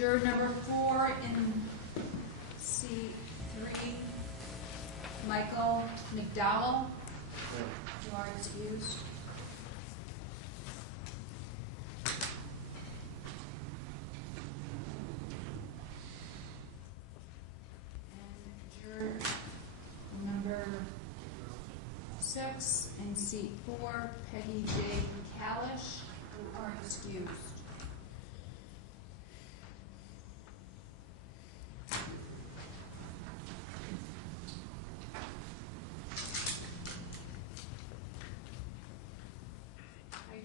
Juror number 4 in C3, Michael McDowell. You are excused. And juror number 6 in C4, Peggy J. Kalish. You are excused.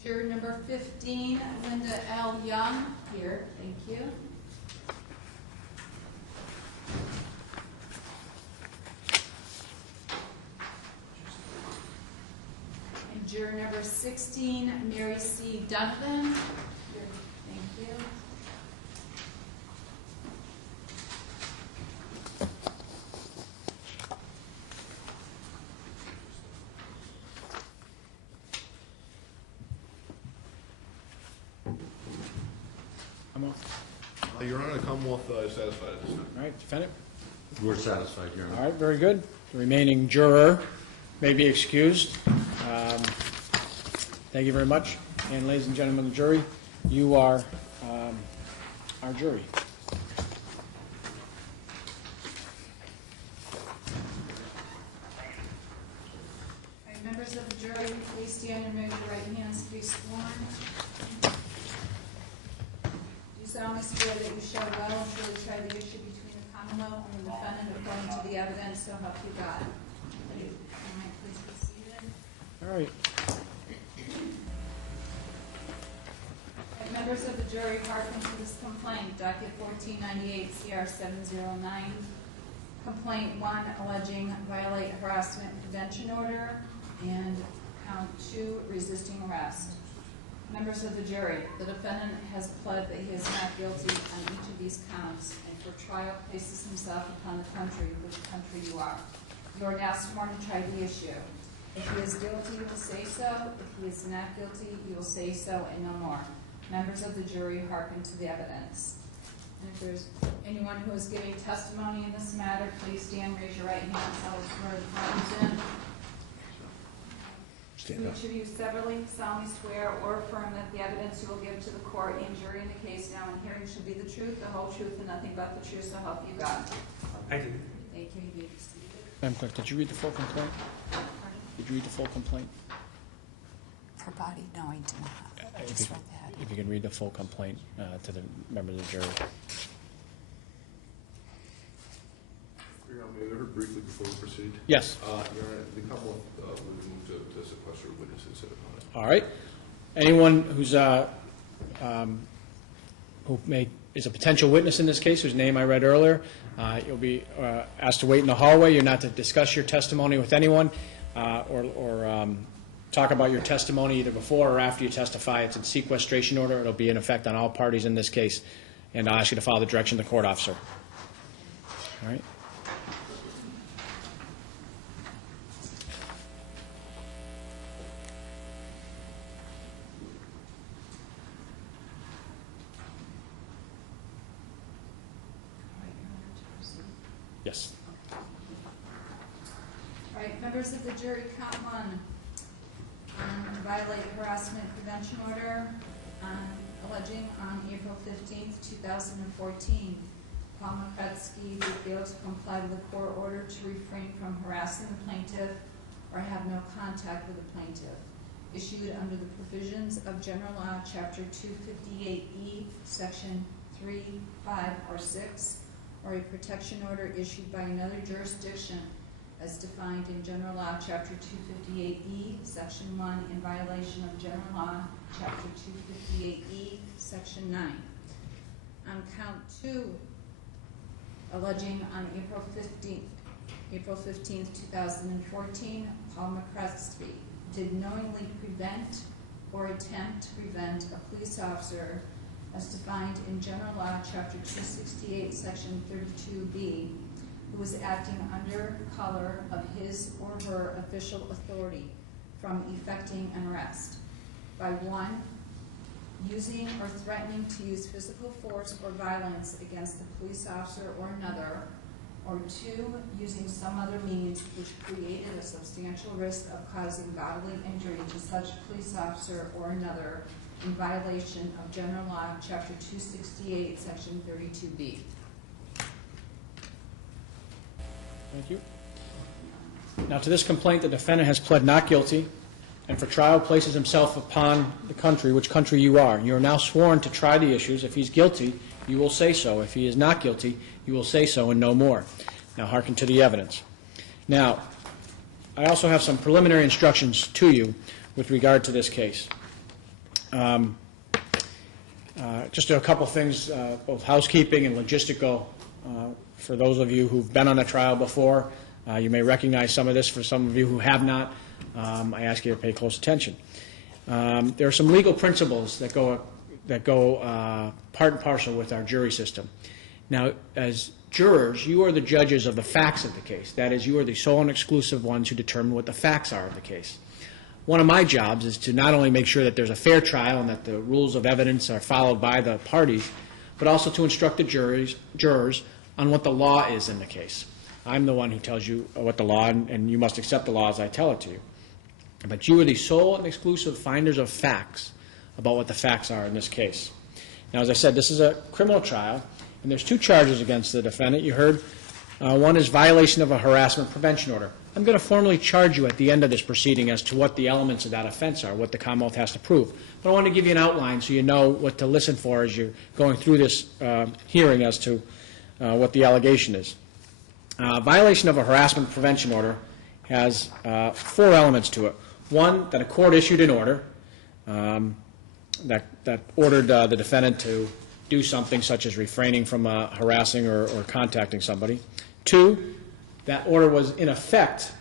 Juror number 15, Linda L. Young, here, thank you. And juror number 16, Mary C. Donovan, here, thank you. Your Honor, the Commonwealth is satisfied at this time. All right, defendant? We're satisfied, Your Honor. All right, very good. The remaining juror may be excused. Thank you very much. And ladies and gentlemen of the jury, you are our jury. All right, members of the jury, please stand and raise your right hands to be sworn. Solemnly swear that you shall well and truly try the issue between the Commonwealth and the defendant according to the evidence, so help you God. Please be seated. All right. Members of the jury, hearken to this complaint, docket 1498CR709, complaint 1 alleging violate harassment prevention order, and count 2 resisting arrest. Members of the jury, the defendant has pled that he is not guilty on each of these counts, and for trial places himself upon the country, which country you are. You are now sworn to try the issue. If he is guilty, you will say so. If he is not guilty, you will say so and no more. Members of the jury, hearken to the evidence. And if there's anyone who is giving testimony in this matter, please stand, raise your right hand, I will swear the parties in. Each of you severally solemnly swear or affirm that the evidence you will give to the court and jury in the case now and hearing should be the truth, the whole truth, and nothing but the truth, so help you God. I do. Thank you. You may be seated. Madam Clerk, did you read the full complaint? Did you read the full complaint? For body? No, I did not. I just read that. If you can read the full complaint to the members of the jury. Your Honor, may I ever briefly before we proceed? Yes. Your Honor, the Commonwealth would move to sequester witnesses at upon it. All right. Anyone who's is a potential witness in this case, whose name I read earlier, you'll be asked to wait in the hallway. You're not to discuss your testimony with anyone or talk about your testimony either before or after you testify. It's in sequestration order. It'll be in effect on all parties in this case. And I'll ask you to follow the direction of the court officer. All right. Yes. All right, members of the jury, count 1. Violate harassment prevention order alleging on April 15th, 2014. Paul Mokrzecki failed to comply with the court order to refrain from harassing the plaintiff or have no contact with the plaintiff. Issued under the provisions of General Law, Chapter 258E, Section 3, 5, or 6, or a protection order issued by another jurisdiction as defined in General Law, Chapter 258E, Section 1, in violation of General Law, Chapter 258E, Section 9. On count 2, alleging on April 15th, 2014, Paul Mokrzecki did knowingly prevent or attempt to prevent a police officer as defined in General Law, Chapter 268, Section 32B, who was acting under color of his or her official authority from effecting an arrest by 1, using or threatening to use physical force or violence against a police officer or another, or 2, using some other means which created a substantial risk of causing bodily injury to such police officer or another in violation of General Law, Chapter 268, Section 32B. Thank you. Now, to this complaint, the defendant has pled not guilty, and for trial places himself upon the country, which country you are. You are now sworn to try the issues. If he's guilty, you will say so. If he is not guilty, you will say so and no more. Now, hearken to the evidence. Now, I also have some preliminary instructions to you with regard to this case. Just a couple things, both housekeeping and logistical. For those of you who've been on a trial before, you may recognize some of this. For some of you who have not, I ask you to pay close attention. There are some legal principles that go part and parcel with our jury system. Now, as jurors, you are the judges of the facts of the case. That is, you are the sole and exclusive ones who determine what the facts are of the case. One of my jobs is to not only make sure that there's a fair trial and that the rules of evidence are followed by the parties, but also to instruct the jurors on what the law is in the case. I'm the one who tells you what the law, and you must accept the law as I tell it to you. But you are the sole and exclusive finders of facts about what the facts are in this case. Now, as I said, this is a criminal trial, and there's 2 charges against the defendant. You heard one is violation of a harassment prevention order. I'm going to formally charge you at the end of this proceeding as to what the elements of that offense are, what the Commonwealth has to prove. But I want to give you an outline so you know what to listen for as you're going through this hearing as to what the allegation is. Violation of a harassment prevention order has 4 elements to it. 1, that a court issued an order that ordered the defendant to do something such as refraining from harassing or contacting somebody. 2, that order was in effect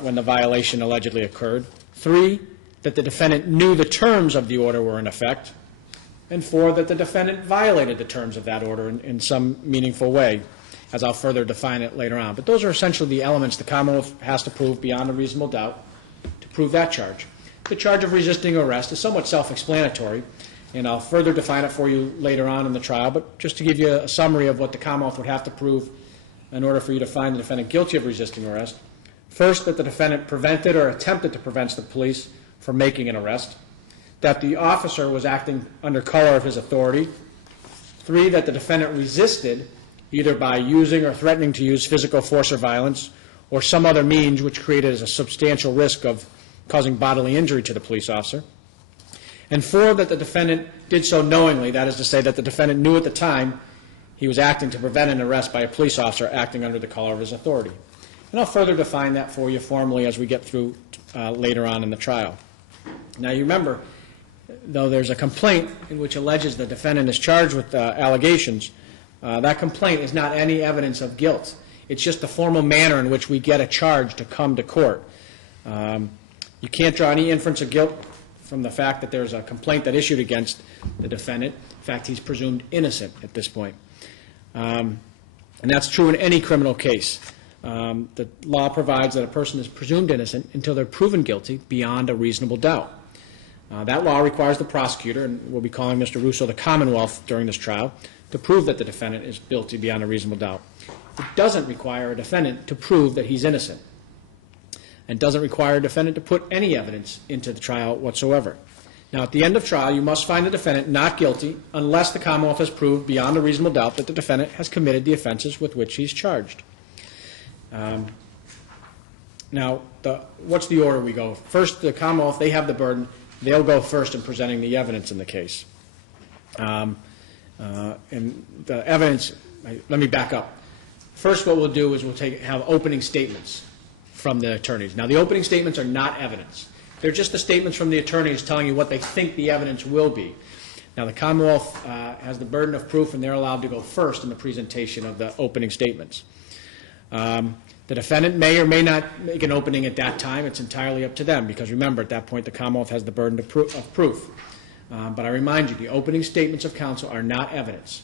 when the violation allegedly occurred. 3, that the defendant knew the terms of the order were in effect. And 4, that the defendant violated the terms of that order in some meaningful way, as I'll further define it later on. But those are essentially the elements the Commonwealth has to prove beyond a reasonable doubt to prove that charge. The charge of resisting arrest is somewhat self-explanatory, and I'll further define it for you later on in the trial, but just to give you a summary of what the Commonwealth would have to prove in order for you to find the defendant guilty of resisting arrest. First, that the defendant prevented or attempted to prevent the police from making an arrest. That the officer was acting under color of his authority. 3, that the defendant resisted either by using or threatening to use physical force or violence or some other means which created a substantial risk of causing bodily injury to the police officer. And 4, that the defendant did so knowingly, that is to say that the defendant knew at the time he was acting to prevent an arrest by a police officer acting under the color of his authority. And I'll further define that for you formally as we get through later on in the trial. Now, you remember, though there's a complaint in which alleges the defendant is charged with allegations, that complaint is not any evidence of guilt. It's just the formal manner in which we get a charge to come to court. You can't draw any inference of guilt from the fact that there's a complaint that issued against the defendant. In fact, he's presumed innocent at this point. And that's true in any criminal case. The law provides that a person is presumed innocent until they're proven guilty beyond a reasonable doubt. That law requires the prosecutor, and we'll be calling Mr. Russo the Commonwealth during this trial, to prove that the defendant is guilty beyond a reasonable doubt. It doesn't require a defendant to prove that he's innocent, and doesn't require a defendant to put any evidence into the trial whatsoever. Now, at the end of trial, you must find the defendant not guilty unless the Commonwealth has proved beyond a reasonable doubt that the defendant has committed the offenses with which he's charged. Now, what's the order we go? First, the Commonwealth, they have the burden. They'll go first in presenting the evidence in the case. And the evidence, let me back up. First, what we'll do is we'll have opening statements from the attorneys. Now, the opening statements are not evidence. They're just the statements from the attorneys telling you what they think the evidence will be. Now, the Commonwealth has the burden of proof, and they're allowed to go first in the presentation of the opening statements. The defendant may or may not make an opening at that time. It's entirely up to them, because remember, at that point, the Commonwealth has the burden of proof. But I remind you, the opening statements of counsel are not evidence.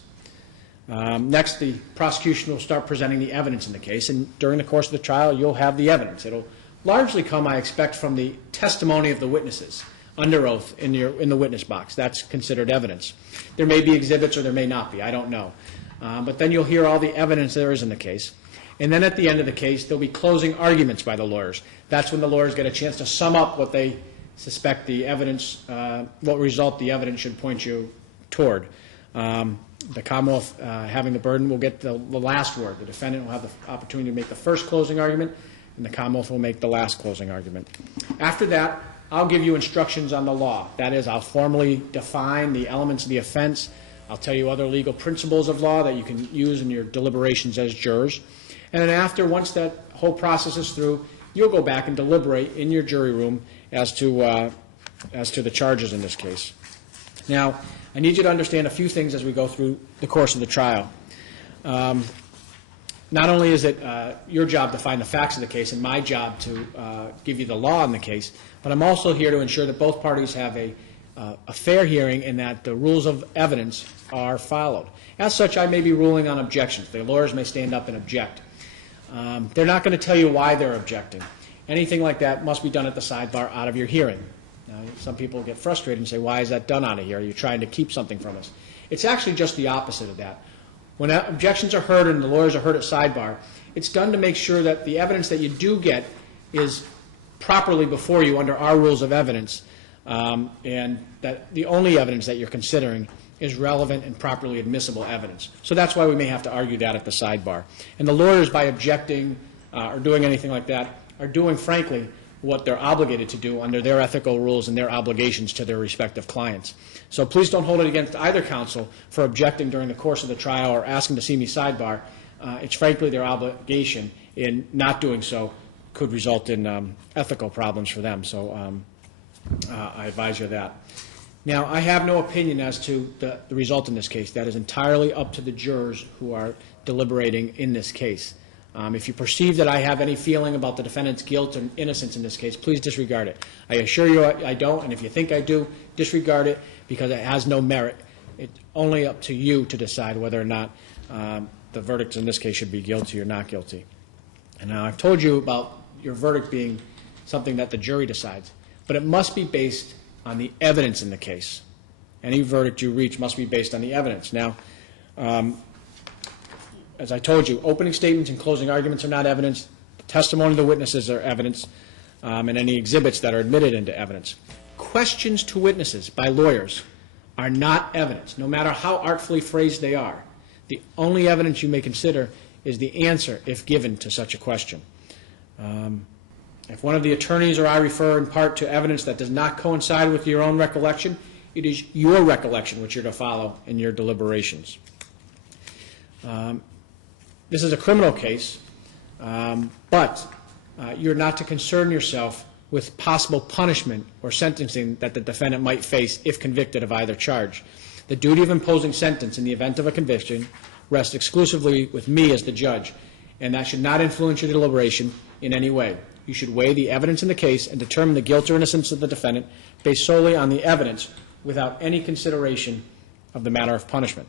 Next, the prosecution will start presenting the evidence in the case, and during the course of the trial, you'll have the evidence. It'll largely come, I expect, from the testimony of the witnesses. under oath in the witness box. That's considered evidence. There may be exhibits or there may not be. I don't know. But then you'll hear all the evidence there is in the case. And then at the end of the case, there'll be closing arguments by the lawyers. That's when the lawyers get a chance to sum up what they suspect the evidence, what result the evidence should point you toward. The Commonwealth, having the burden, will get the last word. The defendant will have the opportunity to make the first closing argument, and the Commonwealth will make the last closing argument. After that, I'll give you instructions on the law. That is, I'll formally define the elements of the offense. I'll tell you other legal principles of law that you can use in your deliberations as jurors. And then after, once that whole process is through, you'll go back and deliberate in your jury room as to the charges in this case. Now, I need you to understand a few things as we go through the course of the trial. Not only is it your job to find the facts of the case and my job to give you the law in the case, but I'm also here to ensure that both parties have a fair hearing and that the rules of evidence are followed. As such, I may be ruling on objections. The lawyers may stand up and object. They're not going to tell you why they're objecting. Anything like that must be done at the sidebar out of your hearing. Now, some people get frustrated and say, why is that done out of here? Are you trying to keep something from us? It's actually just the opposite of that. When objections are heard and the lawyers are heard at sidebar, it's done to make sure that the evidence that you do get is properly before you under our rules of evidence, and that the only evidence that you're considering is relevant and properly admissible evidence. So that's why we may have to argue that at the sidebar. And the lawyers, by objecting or doing anything like that, are doing, frankly, what they're obligated to do under their ethical rules and their obligations to their respective clients. So please don't hold it against either counsel for objecting during the course of the trial or asking to see me sidebar. It's frankly their obligation, in not doing so could result in ethical problems for them. So I advise you of that. Now, I have no opinion as to the result in this case. That is entirely up to the jurors who are deliberating in this case. If you perceive that I have any feeling about the defendant's guilt and innocence in this case, please disregard it. I assure you I don't, and if you think I do, disregard it because it has no merit. It's only up to you to decide whether or not the verdict in this case should be guilty or not guilty. And now I've told you about your verdict being something that the jury decides, but it must be based on the evidence in the case. Any verdict you reach must be based on the evidence. Now, as I told you, opening statements and closing arguments are not evidence. The testimony of the witnesses are evidence, and any exhibits that are admitted into evidence. Questions to witnesses by lawyers are not evidence, no matter how artfully phrased they are. The only evidence you may consider is the answer if given to such a question. If one of the attorneys or I refer in part to evidence that does not coincide with your own recollection, it is your recollection which you're to follow in your deliberations. This is a criminal case, but you're not to concern yourself with possible punishment or sentencing that the defendant might face if convicted of either charge. The duty of imposing sentence in the event of a conviction rests exclusively with me as the judge, and that should not influence your deliberation in any way. You should weigh the evidence in the case and determine the guilt or innocence of the defendant based solely on the evidence without any consideration of the matter of punishment.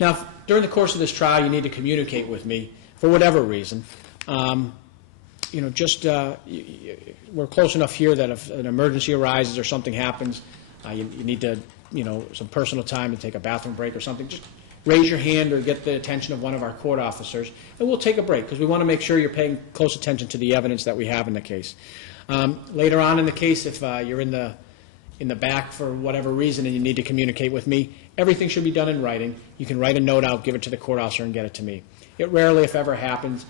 Now, if during the course of this trial you need to communicate with me for whatever reason, we're close enough here that if an emergency arises or something happens, you need to, some personal time to take a bathroom break or something, just raise your hand or get the attention of one of our court officers, and we'll take a break because we want to make sure you're paying close attention to the evidence that we have in the case. Later on in the case, if you're in the back for whatever reason and you need to communicate with me, everything should be done in writing. You can write a note out, give it to the court officer, and get it to me. It rarely, if ever, happens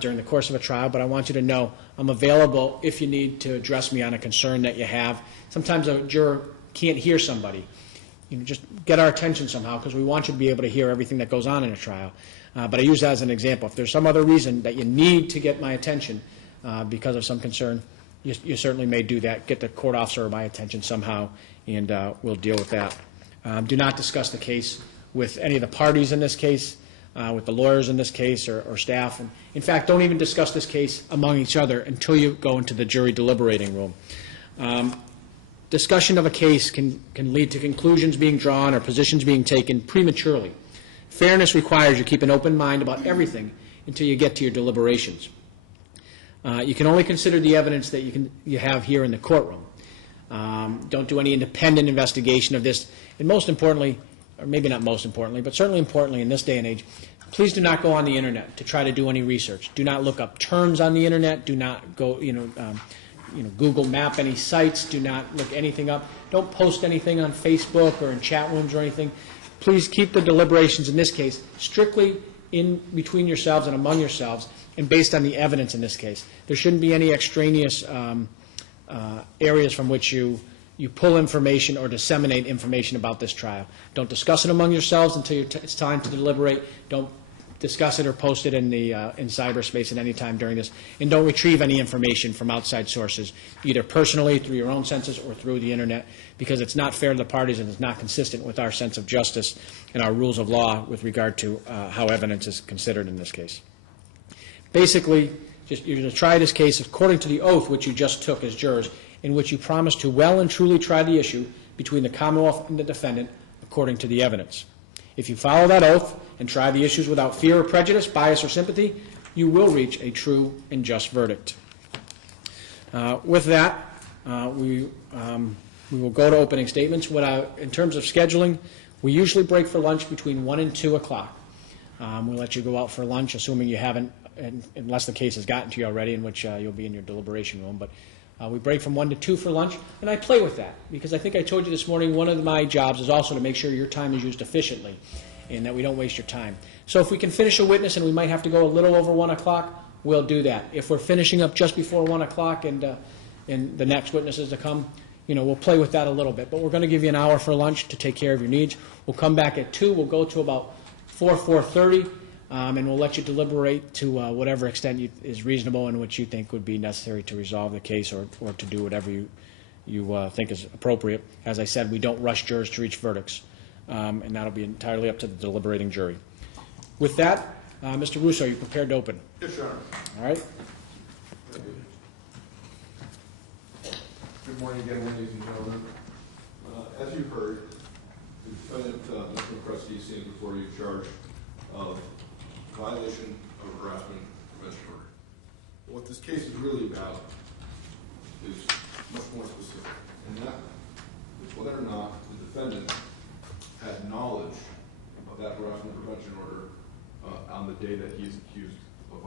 during the course of a trial, but I want you to know I'm available if you need to address me on a concern that you have. Sometimes a juror can't hear somebody. Just get our attention somehow because we want you to be able to hear everything that goes on in a trial. But I use that as an example. If there's some other reason that you need to get my attention because of some concern, you certainly may do that. Get the court officer or my attention somehow, and we'll deal with that. Do not discuss the case with any of the parties in this case, with the lawyers in this case or staff. And in fact, don't even discuss this case among each other until you go into the jury deliberating room. Discussion of a case can lead to conclusions being drawn or positions being taken prematurely. Fairness requires you keep an open mind about everything until you get to your deliberations. You can only consider the evidence that you have here in the courtroom. Don't do any independent investigation of this. And most importantly, or maybe not most importantly, but certainly importantly in this day and age, please do not go on the internet to try to do any research. Do not look up terms on the internet. Do not go, Google map any sites. Do not look anything up. Don't post anything on Facebook or in chat rooms or anything. Please keep the deliberations in this case strictly in between yourselves and among yourselves and based on the evidence in this case. There shouldn't be any extraneous areas from which you pull information or disseminate information about this trial. Don't discuss it among yourselves until it's time to deliberate. Don't discuss it or post it in cyberspace at any time during this. And don't retrieve any information from outside sources, either personally through your own senses or through the internet, because it's not fair to the parties and it's not consistent with our sense of justice and our rules of law with regard to how evidence is considered in this case. Basically, you're going to try this case according to the oath which you just took as jurors, in which you promise to well and truly try the issue between the Commonwealth and the defendant according to the evidence. If you follow that oath and try the issues without fear or prejudice, bias or sympathy, you will reach a true and just verdict. With that, we will go to opening statements. In terms of scheduling, we usually break for lunch between 1 and 2 o'clock. We'll let you go out for lunch, assuming you haven't, unless the case has gotten to you already, in which you'll be in your deliberation room. But we break from 1 to 2 for lunch, and I play with that, because I think I told you this morning one of my jobs is also to make sure your time is used efficiently and that we don't waste your time. So if we can finish a witness and we might have to go a little over 1 o'clock, we'll do that. If we're finishing up just before 1 o'clock and the next witness is to come, we'll play with that a little bit. But we're going to give you an hour for lunch to take care of your needs. We'll come back at 2. We'll go to about 4:30. And we'll let you deliberate to whatever extent is reasonable and which you think would be necessary to resolve the case or to do whatever you think is appropriate. As I said, we don't rush jurors to reach verdicts, and that'll be entirely up to the deliberating jury. With that, Mr. Russo, are you prepared to open? Yes, Your Honor. All right. Good morning again, ladies and gentlemen. As you've heard, the defendant, Mr. Mokrzecki, is seen before you charged of violation of a harassment prevention order. What this case is really about is much more specific, and that is whether or not the defendant had knowledge of that harassment prevention order on the day that he is accused of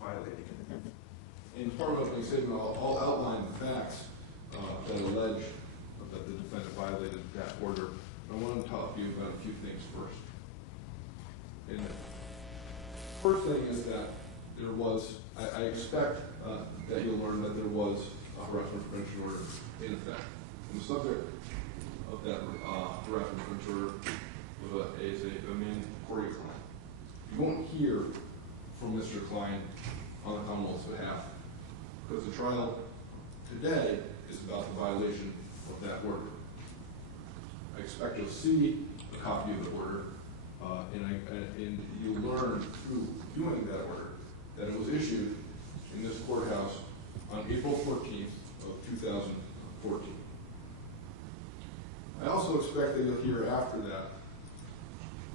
violating it. In part of my opening statement, I'll outline the facts that allege that the defendant violated that order. I want to talk to you about a few things first. And the first thing is that there was, I expect that you'll learn that there was a harassment prevention order in effect. And the subject of that harassment prevention order is a man, Corey Klein. You won't hear from Mr. Klein on the Commonwealth's behalf because the trial today is about the violation of that order. I expect you'll see a copy of the order, and you'll learn through doing that order that it was issued in this courthouse on April 14th of 2014. I also expect that you'll hear after that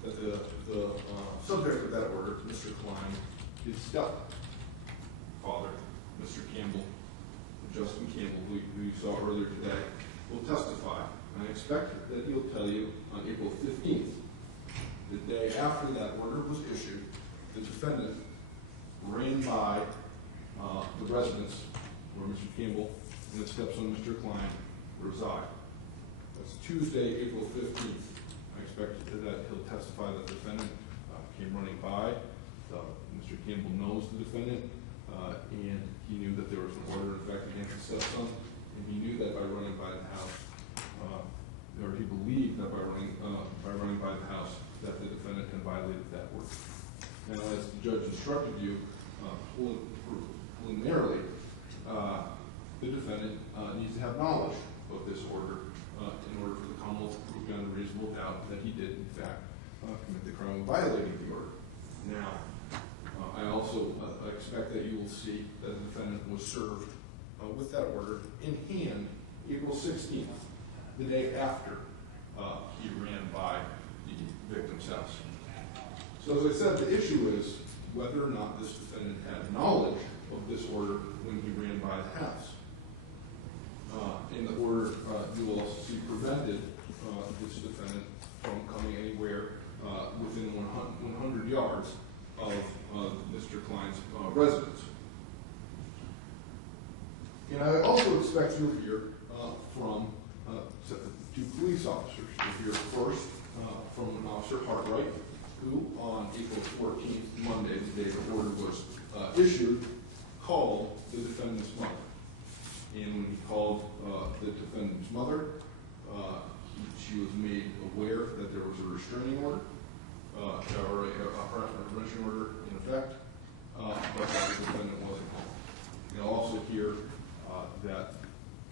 the subject of that order, Mr. Klein, his stepfather, Mr. Campbell, Justin Campbell, who you saw earlier today, will testify. And I expect that he'll tell you on April 15th, the day after that order was issued, the defendant ran by the residence where Mr. Campbell and his stepson, Mr. Klein, reside. That's Tuesday, April 15th. I expect that he'll testify that the defendant came running by. Mr. Campbell knows the defendant, and he knew that there was an order in effect against his stepson, and he knew that by running by the house, or he believed that by running by the house, that the defendant had violated that order. Now, as the judge instructed you, preliminarily, the defendant needs to have knowledge of this order in order for the Commonwealth to prove beyond a reasonable doubt that he did, in fact, commit the crime of violating the order. Now, I also expect that you will see that the defendant was served with that order in hand April 16th, the day after he ran by the victim's house. So as I said, the issue is whether or not this defendant had knowledge of this order when he ran by the house. In the order, you will also see prevented this defendant from coming anywhere within 100 yards of Mr. Klein's residence. And I also expect you'll hear from two police officers. You'll hear first from an officer, Hartwright, who on April 14th, Monday, the day the order was issued, called the defendant's mother. And when he called the defendant's mother, she was made aware that there was a restraining order, or a harassment prevention order in effect, but that the defendant wasn't home. You'll also hear that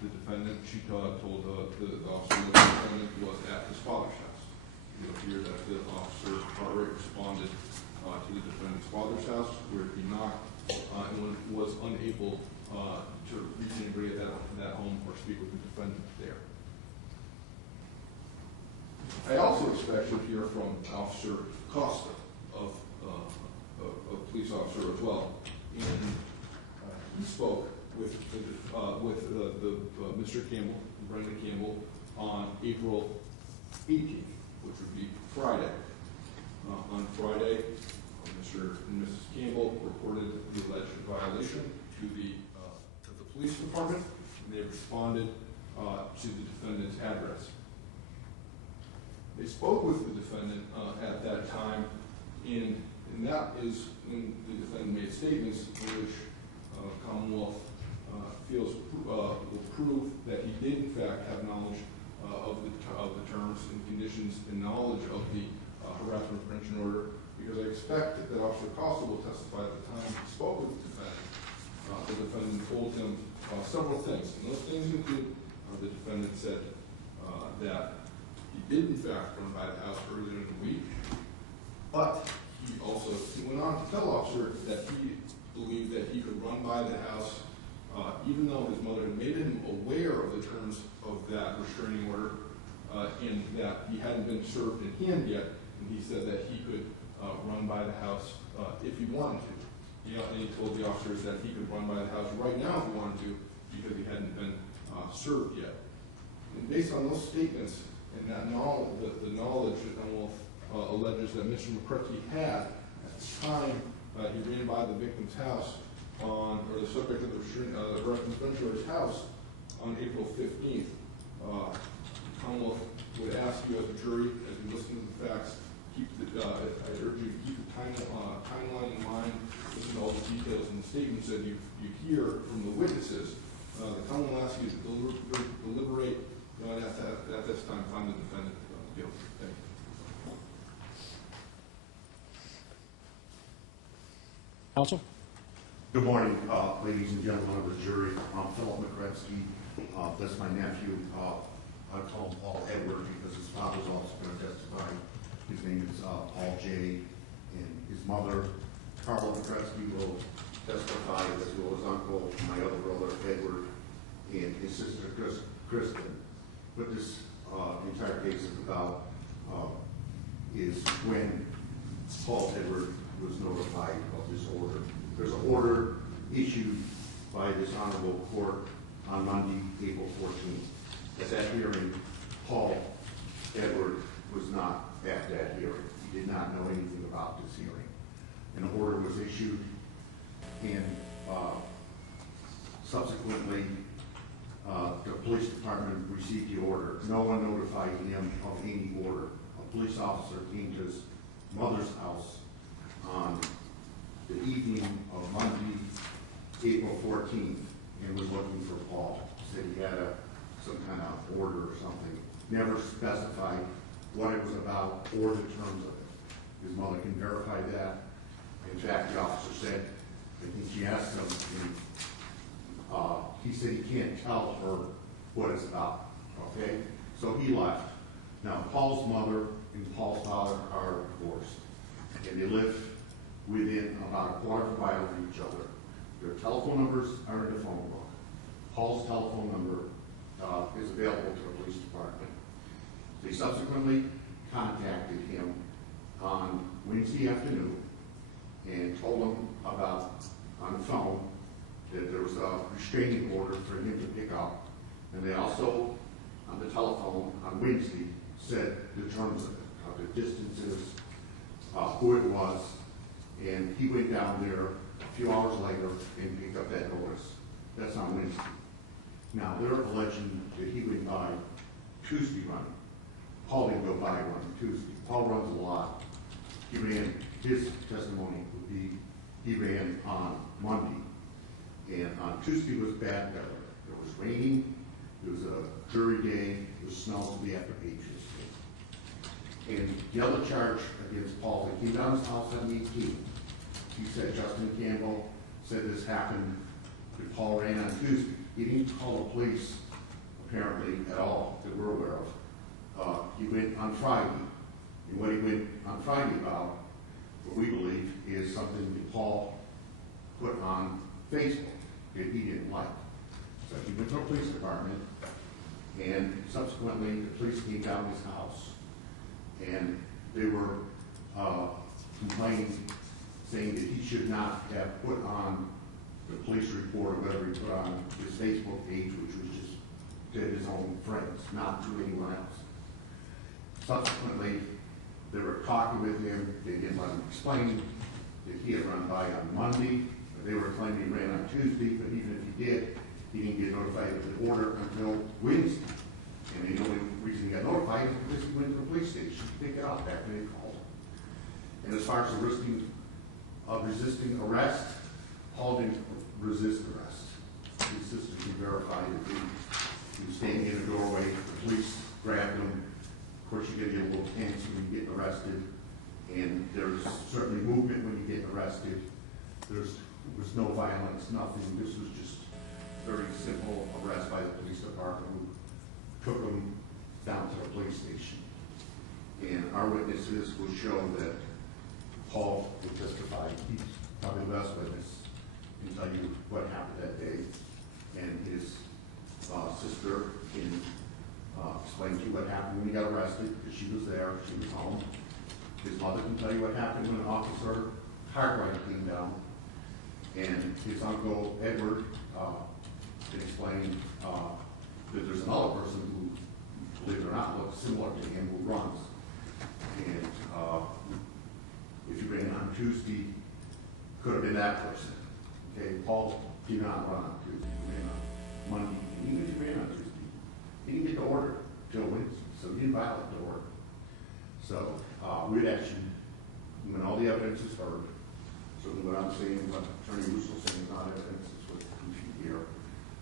the defendant, she told the officer that the defendant was at his father's house. You'll hear that the officer, Hartwright, responded to the defendant's father's house, where he knocked and was unable to reach anybody at that home or speak with the defendant there. I also expect you'll hear from Officer Costa, of police officer as well, and he spoke with Mr. Campbell, Brendan Campbell, on April 18th, which would be Friday. On Friday, Mr. and Mrs. Campbell reported the alleged violation to the police department, and they responded to the defendant's address. They spoke with the defendant at that time, and that is when the defendant made statements in which Commonwealth feels will prove that he did in fact have knowledge of the terms and conditions and knowledge of the harassment prevention order, because I expect that Officer Costa will testify at the time he spoke with the defendant. The defendant told him several things, and those things include the defendant said that he did in fact run by the house earlier in the week, but he went on to tell Officer that he believed that he could run by the house even though his mother had made him aware of the terms of that restraining order, and that he hadn't been served in hand yet, and he said that he could run by the house if he wanted to. And he told the officers that he could run by the house right now if he wanted to, because he hadn't been served yet. And based on those statements and that knowledge, the knowledge that Commonwealth alleges that Mr. Mokrzecki had at the time he ran by the victim's house or the subject of the harassment prevention order's house on April 15th, Commonwealth would ask you as a jury, as you listen to the facts, I urge you to keep the timeline in mind, listen to all the details and the statements that you hear from the witnesses. The Commonwealth will ask you to deliberate, and at this time find the defendant guilty. Thank you. Counsel? Good morning, ladies and gentlemen of the jury. I'm Philip Mokrzecki. That's my nephew. I call him Paul Edward because his father's also going to testify. His name is Paul J. And his mother, Carla Mokrzecki, will testify, as well as uncle, my other brother, Edward, and his sister, Kristen. What this entire case is about is when Paul Edward was notified of this order. There's an order issued by this honorable court on Monday, April 14th. At that hearing, Paul Edward was not at that hearing. He did not know anything about this hearing. An order was issued, and subsequently, the police department received the order. No one notified him of any order. A police officer came to his mother's house on the evening of Monday, April 14th, and was looking for Paul. Said he had some kind of order or something. Never specified what it was about or the terms of it. His mother can verify that. In fact, the officer said, I think she asked him, and he said he can't tell her what it's about. Okay? So he left. Now, Paul's mother and Paul's father are divorced, and they live within about a quarter of a mile of each other. Their telephone numbers are in the phone book. Paul's telephone number is available to the police department. They subsequently contacted him on Wednesday afternoon and told him about, on the phone, that there was a restraining order for him to pick up And they also, on the telephone on Wednesday, said the terms of it, the distances, who it was, and he went down there a few hours later and picked up that notice. That's on Wednesday. Now, they're alleging that he went by Tuesday running. Paul didn't go by running Tuesday. Paul runs a lot. He ran, his testimony would be, he ran on Monday. And on Tuesday was bad weather. It was raining, it was a jury day, it was snow to the after pages. And the other charge against Paul, that came down his house on the 18th. He said Justin Campbell said this happened that Paul ran on Tuesday. He didn't call the police, apparently, at all, that we're aware of. He went on Friday. And what he went on Friday about, what we believe, is something that Paul put on Facebook that he didn't like. So he went to the police department, and subsequently the police came down his house, and they were complaining, saying that he should not have put on the police report or whatever he put on his Facebook page, which was just to his own friends, not to anyone else. Subsequently, they were talking with him. They didn't let him explain that he had run by on Monday. They were claiming he ran on Tuesday, but even if he did, he didn't get notified of the order until Wednesday. And the only reason he got notified is because he went to the police station to pick it up after they called. And as far as the resisting arrest, Paul didn't resist arrest. His sister can verify that he was standing in a doorway, the police grabbed him. Of course, you get a little tense when you get arrested, and there's certainly movement when you get arrested. There was no violence, nothing. This was just very simple arrest by the police department who took him down to the police station. And our witnesses will show that Paul will testify. He's probably the best witness can tell you what happened that day. And his sister can explain to you what happened when he got arrested, because she was there, she was home. His mother can tell you what happened when Officer Cartwright came down. And his uncle Edward can explain that there's another person who, believe it or not, looks similar to him, who runs. And if you ran on Tuesday, could have been that person. Okay, Paul did not run on Tuesday. He ran on Monday. Even if he ran on Tuesday, he didn't get the order till Wednesday, so he didn't violate the order. So we'd actually, when all the evidence is heard, certainly what I'm saying, what Attorney Russo saying is not evidence, it's what you hear,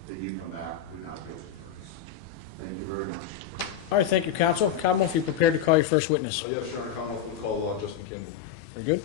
that you come back with not guilty verdicts. Thank you very much. All right, thank you, counsel. Commonwealth, you prepared to call your first witness? Yes, Your Honor, Commonwealth will call Justin Campbell. Very good.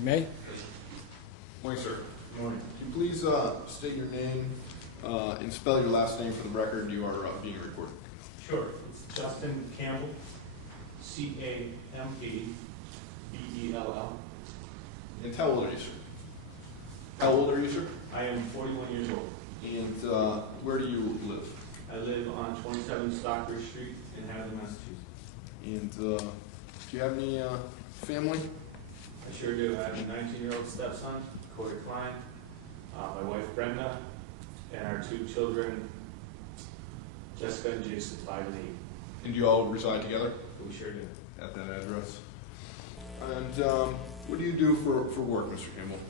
May? Morning, sir. Morning. Can you please state your name and spell your last name for the record? You are being recorded. Sure. It's Justin Campbell, C-A-M-P-B-E-L-L. And how old are you, sir? How old are you, sir? I am 41 years old. And where do you live? I live on 27 Stockbridge Street in Hadley, Massachusetts. And do you have any family? I sure do. I have a 19-year-old stepson, Corey Klein, my wife Brenda, and our two children, Jessica and Jason, 5 and 8. And do you all reside together? We sure do. At that address. And what do you do for work, Mr. Campbell?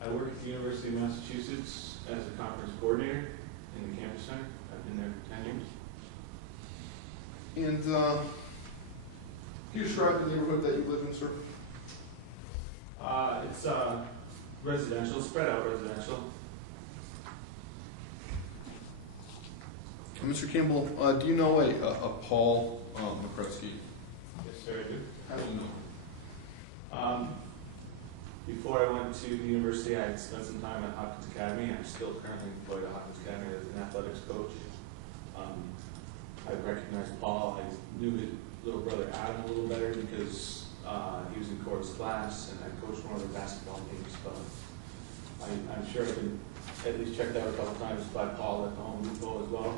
I work at the University of Massachusetts as a conference coordinator in the campus center. I've been there for 10 years. And can you describe the neighborhood that you live in, sir? It's residential, spread out residential. Mr. Campbell, do you know a Paul Mokrzecki? Yes, sir, I do. How do you know? Before I went to the university, I had spent some time at Hopkins Academy. I'm still currently employed at Hopkins Academy as an athletics coach. I recognized Paul. I knew his little brother Adam a little better because he was in Court's class, and I coached one of their basketball teams. But I'm sure I can at least check out a couple times by Paul at the Home Depot as well,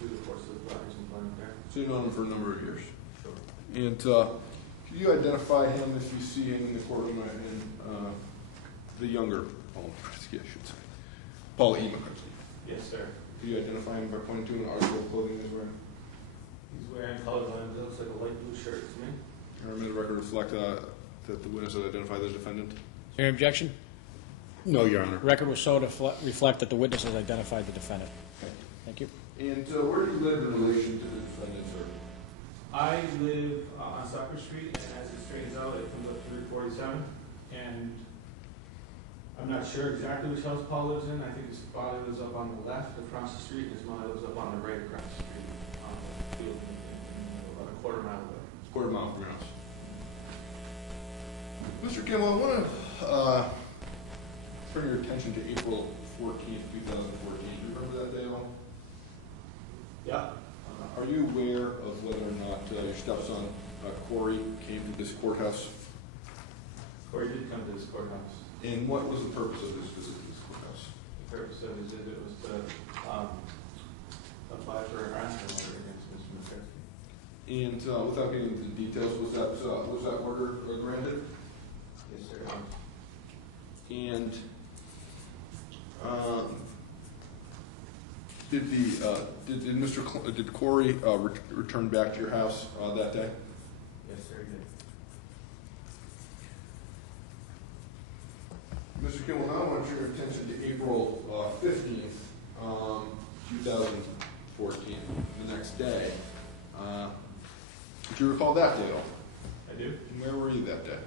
through the course of the his employment there. So you've known him for a number of years. Sure. And can you identify him if you see him in the courtroom in the younger Paul Mokrzecki, I should say. Paul E. Mokrzecki. Yes, sir. Do you identify him by pointing to an article of clothing he's wearing? He's wearing colorblind. It looks like a light blue shirt to me. I remember the record reflect that the witness had identified the defendant. Is there any objection? No, Your Honor. Record will so reflect that the witness has identified the defendant. Okay. Thank you. And where do you live in relation to the defendant, sir? I live on Sucker Street, and as it straightens out, it comes up to Route 47. And I'm not sure exactly which house Paul lives in. I think his father lives up on the left across the street, and his mother lives up on the right across the street, on the field about a quarter mile away. Quarter mile from your house. Mr. Campbell, I want to turn your attention to April 14th, 2014. Do you remember that day at all? Yeah. Are you aware of whether or not your stepson, Corey, came to this courthouse? Corey did come to this courthouse. And what was the purpose of his visit to this courthouse? The purpose of his visit was to apply for a harassment order against Mr. Mokrzecki. And without getting into the details, was that order granted? Yes, sir. And did Corey return back to your house that day? Yes, sir, he did. Mr. Kimball, now I want to turn your attention to April 15th, 2014, the next day. Do you recall that day at all? I do. And where were you that day?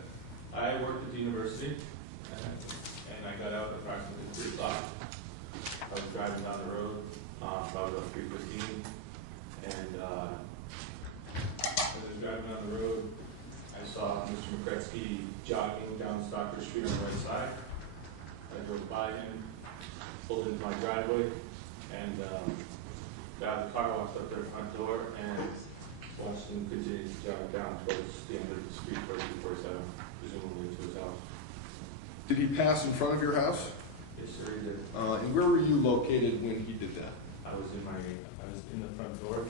I worked at the university, and I got out approximately 3 o'clock. I was driving down the road, probably about 3:15, and as I was driving down the road, I saw Mr. Mokrzecki jogging down Stockbridge Street on the right side. I drove by him, pulled into my driveway, and got out of the car, walked up to the front door, and watched him continue to jog down towards the end of the street, towards 247, presumably to his house. Did he pass in front of your house? Yes, sir, he did. And where were you located when he did that? I was in the front door.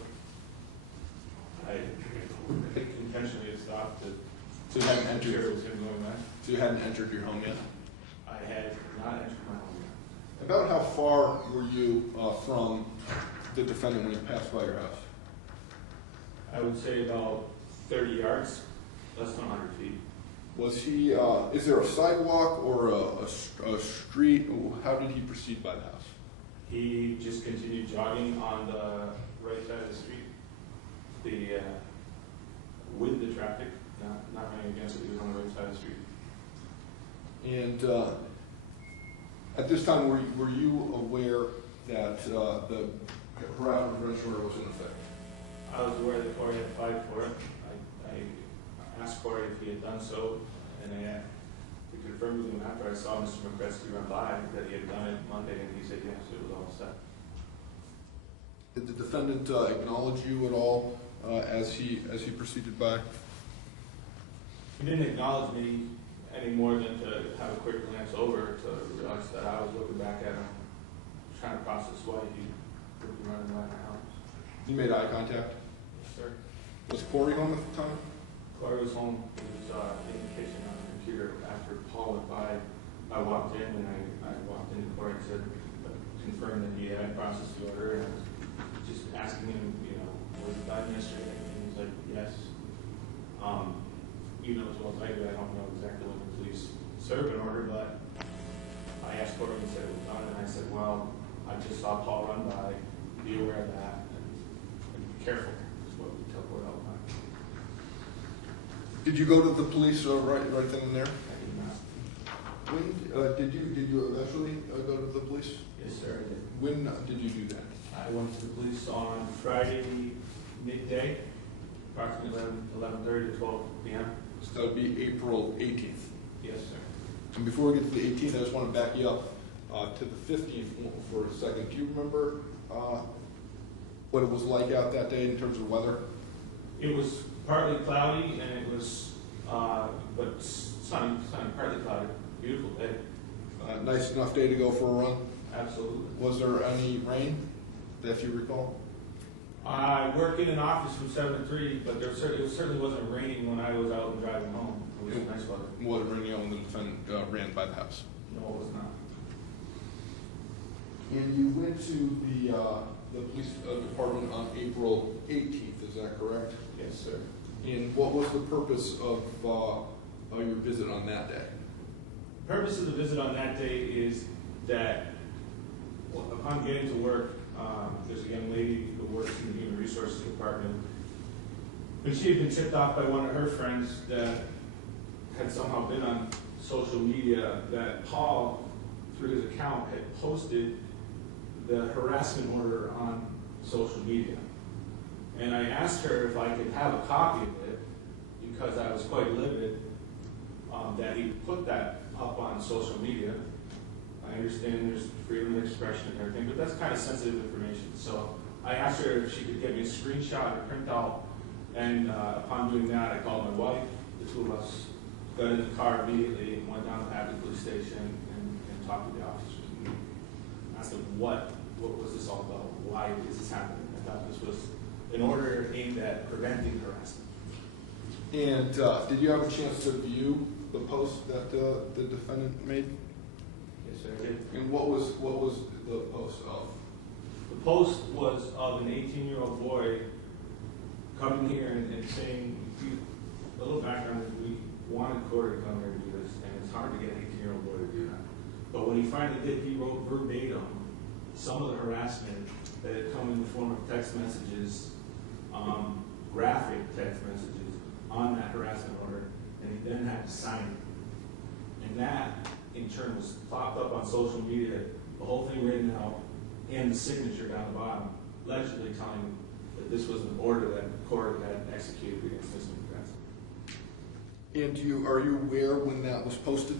I think intentionally had stopped to. So you hadn't entered. Sure it was him going back. So you hadn't entered your home yet? I had not entered my home yet. About how far were you from the defendant when he passed by your house? I would say about 30 yards, less than 100 feet. Was he? Is there a sidewalk or a street? How did he proceed by the house? He just continued jogging on the right side of the street, with the traffic, not running against it. He was on the right side of the street. And at this time, were you aware that the harassment prevention order was in effect? I was aware that Corey had applied for it. I asked Corey if he had done so, and I confirmed with him after I saw Mr. Mokrzecki run by that he had done it Monday, and he said yes, it was all set. Did the defendant acknowledge you at all as he proceeded by? He didn't acknowledge me any more than to have a quick glance over to realize that I was looking back at him, trying to process why he would be running by my house. You made eye contact? Yes, sir. Was Corey home at the time? Corey was home. He was in the kitchen on the computer after Paul went by. I walked in, and I walked in, and Corey said, confirmed that he had processed the order, and I was just asking him, was it done yesterday? And he was like, yes. Even though as well as I do, I don't know exactly when the police serve an order, but I asked Corey, and he said it was done, and I said, well, I just saw Paul run by, be aware of that, and be careful, is what we tell Corey. Did you go to the police right then and there? I did not. When did you eventually go to the police? Yes, sir, I did. When did you do that? I went to the police on Friday midday, approximately 11:30 to 12 p.m. So that would be April 18th. Yes, sir. And before we get to the 18th, I just want to back you up to the 15th for a second. Do you remember what it was like out that day in terms of weather? It was partly cloudy and it was, but sunny, partly cloudy, beautiful day. Nice enough day to go for a run? Absolutely. Was there any rain that you recall? I work in an office from 7 to 3, but it certainly wasn't raining when I was out and driving home. It was nice weather. Was it raining when the defendant ran by the house? No, it was not. And you went to the police department on April 18th, is that correct? Yes, sir. And what was the purpose of your visit on that day? The purpose of the visit on that day is that upon getting to work, there's a young lady who works in the Human Resources Department, and she had been tipped off by one of her friends that had somehow been on social media that Paul, through his account, had posted the harassment order on social media. And I asked her if I could have a copy of it, because I was quite livid that he put that up on social media. I understand there's freedom of expression and everything, but that's kind of sensitive information. So I asked her if she could get me a screenshot or print out, and upon doing that, I called my wife. The two of us got in the car immediately and went down to Hadley Police Station and talked to the officers. And asked them what was this all about? Why is this happening? I thought this was an order aimed at preventing harassment. And did you have a chance to view the post that the defendant made? Yes, sir, I did. And what was the post of? The post was of an 18-year-old boy coming here and saying, a little background is we wanted Court to come here to do this, and it's hard to get an 18-year-old boy to do that. But when he finally did, he wrote verbatim some of the harassment that had come in the form of text messages, graphic text messages on that harassment order, and he then had to sign it. And that, in turn, was popped up on social media, the whole thing written out, and the signature down the bottom, allegedly telling that this was an order that the court had executed against Mr. Mokrzecki. And are you aware when that was posted?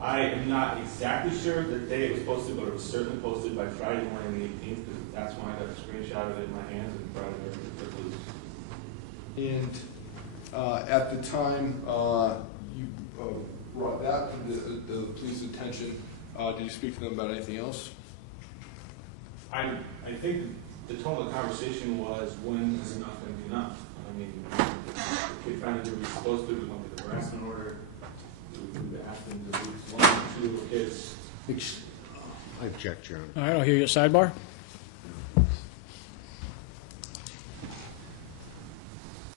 I am not exactly sure the day it was posted, but it was certainly posted by Friday morning, the 18th, because that's when I got a screenshot of it in my hands and brought it over to the police. And at the time you brought that to the police attention, did you speak to them about anything else? I think the tone of the conversation was, when is enough going to be enough? I mean, the kid finally did what he was supposed to. We went to the harassment order. We asked him to do one or two little kids. I object, Your Honor. All right, I'll hear you. Sidebar?